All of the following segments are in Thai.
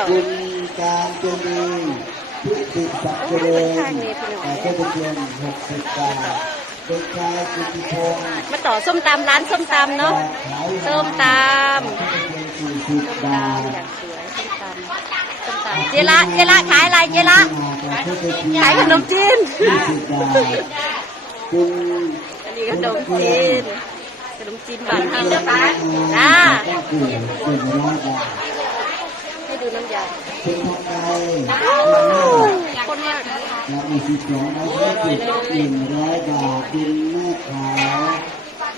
ต่อคุณการเจดีพิสิทธิ์ศักดิ์เจริญข้างนี้พี่น้องแต่ก็เป็นเพียงหกสิบบาทเป็นชายกิติพงศ์มาต่อส้มตำร้านส้มตำเนาะส้มตำสี่สิบส้มบาทตำอย่างสวยส้มตำส้มตำเจละเจละขายอะไรเจละขายขนมจีนยี่สิบบาทคุณอันนี้ขนมจีนขนมจีนบานเฮาจ้าจ้าเกลือเกลือร้อยบาทให้ ดูน้ำยาคุณทองไกคนมากและมีสิบสองร้อยยี่สิบหนึ่งร้อยบาทคุณแม่ขาว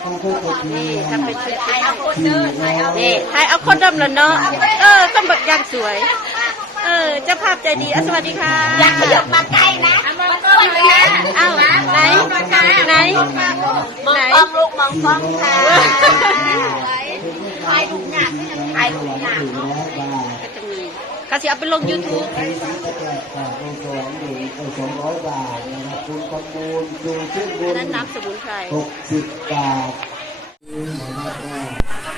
ข้าวโพดกระเทียมทำเป็นชุดสี่ร้อยนี่ถ่ายเอาคนดำเลยเนาะ เออก็แบบอย่างสวย เออเจ้าภาพใจดีสวัสดีค่ะ อยากขยับมาใกล้นะเลยนะอ้าวไหน ไหน ไหนมองกล้องลูกมองกล้องค่ะ ถ่ายรูปหนักถ่ายรูปหนักสี่ร้อยบาทก็จะมีเขาจะเอาไปลง YouTube ใช้น้ำตะแกรงขาดสองหนึ่งสองร้อยบาทนะครับคุณประมูลดูชื่อบุอันญนั้นน้ำสมุนไพรหกสิบบาท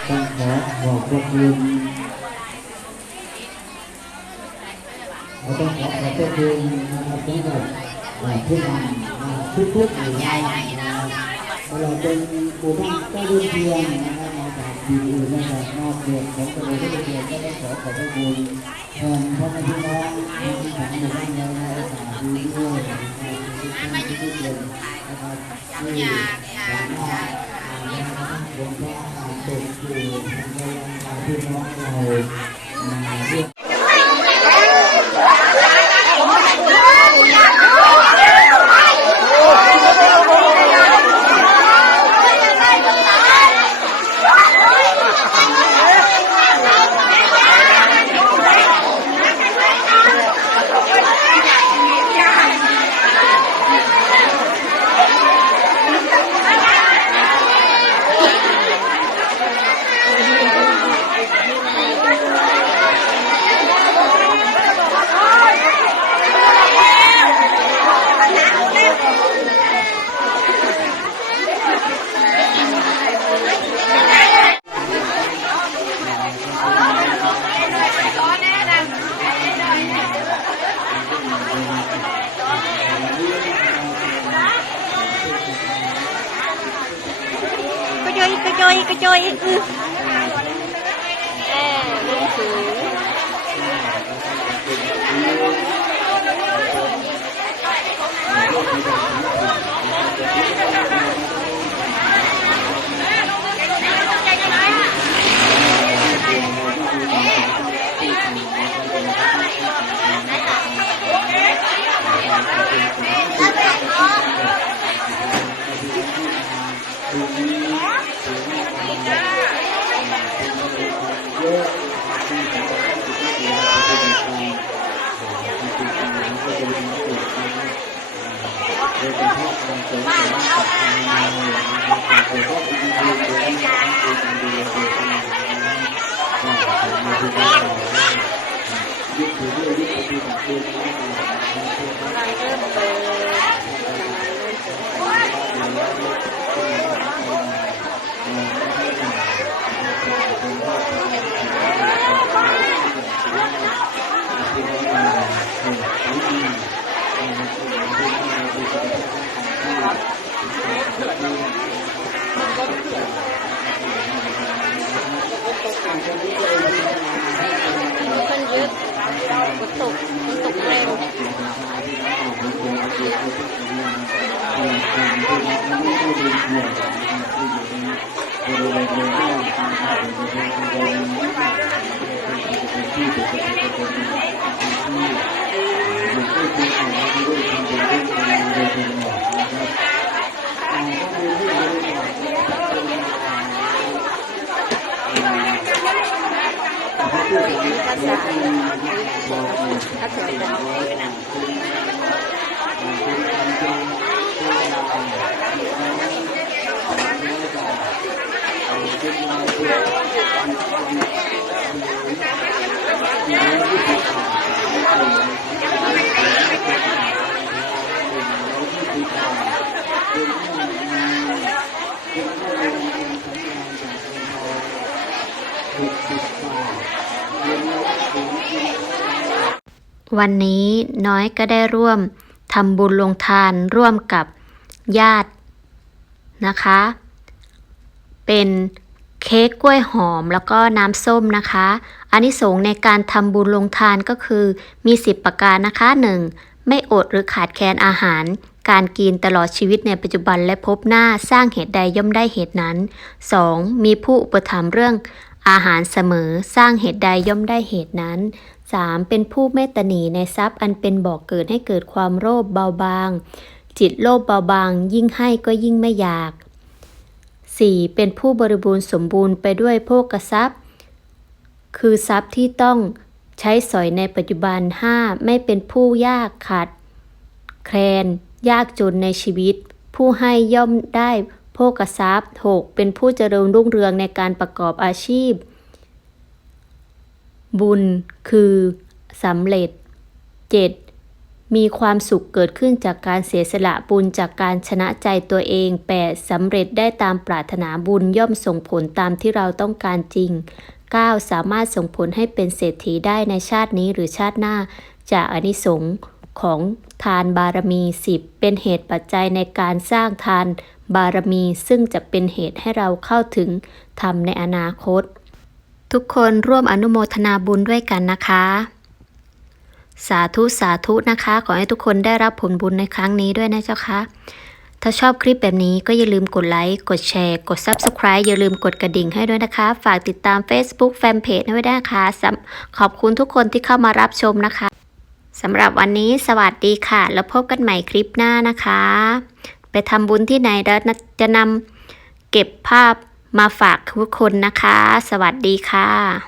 ต้องขอขอบพระคุณเราต้องขอขอบพระคุณนะครับสำหรับผู้นำทุกๆหน่วยงานะ เราเป็นผู้บ้านใต้ดินเพียงนะครับมาจากที่อื่นนะครับนอกเขตของตำบลที่เพียงก็ต้องขอขอบพระคุณแทนพ่อแม่พี่น้องที่ทำหมู่บ้านเราในโอกาสดีด้วยนะครับทุกท่านทุกคนนะครับที่สามารถบนว่าตกอยู่ในพี่น้องเราเรื่องก โจยกระโจยกระโจยอือแอบมุมสูง กำ ลังเริ่มเปิดค วันนี้น้อยก็ได้ร่วมทำบุญลงทานร่วมกับญาตินะคะ เป็นเค้กกล้วยหอมแล้วก็น้ำส้มนะคะอันนี้สงในการทำบุญลงทานก็คือมี 10 ประการนะคะ 1. ไม่อดหรือขาดแคลนอาหาร การกินตลอดชีวิตในปัจจุบันและพบหน้าสร้างเหตุใดย่อมได้เหตุนั้น 2. มีผู้อุปถัมภ์เรื่องอาหารเสมอสร้างเหตุใดย่อมได้เหตุนั้น 3. เป็นผู้ไม่ตนีในทรัพย์อันเป็นบ่อกเกิดให้เกิดความโลภเบาบาง จิตโลภเบาบาง ยิ่งให้ก็ยิ่งไม่อยาก 4. เป็นผู้บริบูรณ์สมบูรณ์ไปด้วยโภกทรัพย์ คือทรัพย์ที่ต้องใช้สอยในปัจจุบัน 5. ไม่เป็นผู้ยากขาดแคลน ยากจนในชีวิต ผู้ให้ย่อมได้โภกทรัพย์ 6. เป็นผู้เจริญรุ่งเรืองในการประกอบอาชีพ บุญคือสำเร็จ 7. มีความสุขเกิดขึ้นจากการเสียสละบุญจากการชนะใจตัวเอง 8. สำเร็จได้ตามปรารถนาบุญย่อมส่งผลตามที่เราต้องการจริง 9. สามารถส่งผลให้เป็นเศรษฐีได้ในชาตินี้หรือชาติหน้า จากอนิสงส์ของทานบารมี 10 เป็นเหตุปัจจัยในการสร้างทานบารมี ซึ่งจะเป็นเหตุให้เราเข้าถึงธรรมในอนาคต ทุกคนร่วมอนุโมทนาบุญด้วยกันนะคะ สาธุสาธุนะคะ ขอให้ทุกคนได้รับผลบุญในครั้งนี้ด้วยนะเจ้าค่ะถ้าชอบคลิปแบบนี้ก็อย่าลืมกดไลค์ กดแชร์ กด Subscribe อย่าลืมกดกระดิ่งให้ด้วยนะคะ ฝากติดตาม Facebook Fanpage ให้ไว้ด้วยนะคะขอบคุณทุกคนที่เข้ามารับชมนะคะสำหรับวันนี้สวัสดีค่ะ แล้วพบกันใหม่คลิปหน้านะคะ ไปทำบุญที่ไหนแล้วจะนำเก็บภาพ มาฝากทุกคนนะคะ สวัสดีค่ะ